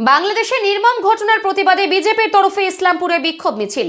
বাংলাদেশে নির্মম ঘটনার প্রতিবাদে বিজেপির তরফে ইসলামপুরে বিক্ষোভ মিছিল।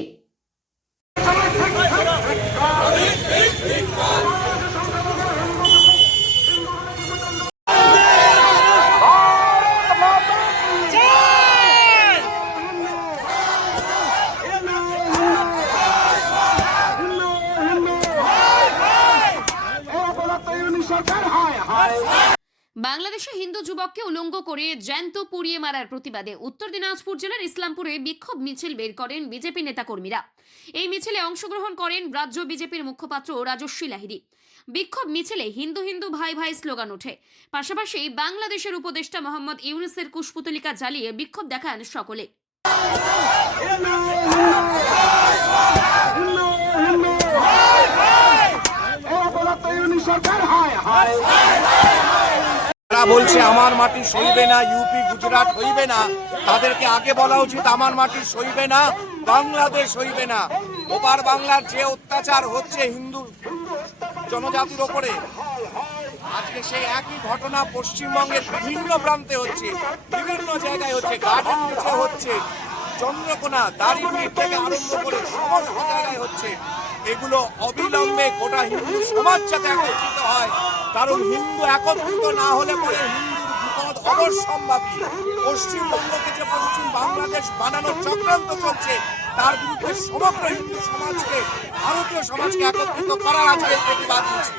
বাংলাদেশে হিন্দু যুবককে উলঙ্গ করে জ্যান্ত পুড়িয়ে মারার প্রতিবাদে উত্তর দিনাজপুর জেলার ইসলামপুরে বিক্ষোভ মিছিল বের করেন বিজেপি নেতাকর্মীরা। এই মিছিলে অংশগ্রহণ করেন রাজ্য বিজেপির মুখপাত্র রাজস্বী লাহিড়ী। বিক্ষোভ মিছিলে হিন্দু হিন্দু ভাই ভাই স্লোগান ওঠে। পাশাপাশি বাংলাদেশের উপদেষ্টা মোহাম্মদ ইউনূসের কুশপুতলিকা জ্বালিয়ে বিক্ষোভ দেখান সকলে। বলছে আমার মাটি সইবে না, ইউপি গুজরাট হইবে না, তাদেরকে আগে বলা উচিত আমার মাটি সইবে না, বাংলাদেশ হইবে না। ওপার বাংলার যে অত্যাচার হচ্ছে হিন্দু জনজাতির ওপরে, আজকে সেই একই ঘটনা পশ্চিমবঙ্গের বিভিন্ন প্রান্তে হচ্ছে, বিভিন্ন জায়গায় হচ্ছে, গার্ডেন নিচে হচ্ছে, চন্দ্রকোনা দাঁড়িয়ে থেকে আরম্ভ করে সমস্ত জায়গায় হচ্ছে। এগুলো অবিলম্বে গোটা হিন্দু সমাজ যাতে একত্রিত হয়, কারণ হিন্দু একত্রিত না হলে পরে হিন্দুর বিপদ অবশ্যম্ভাবী। পশ্চিমবঙ্গকে যে পশ্চিম বাংলাদেশ বানানোর চক্রান্ত চলছে, তার বিরুদ্ধে সমগ্র হিন্দু সমাজকে, ভারতীয় সমাজকে একত্রিত করার আজকে প্রতিবাদ হচ্ছে।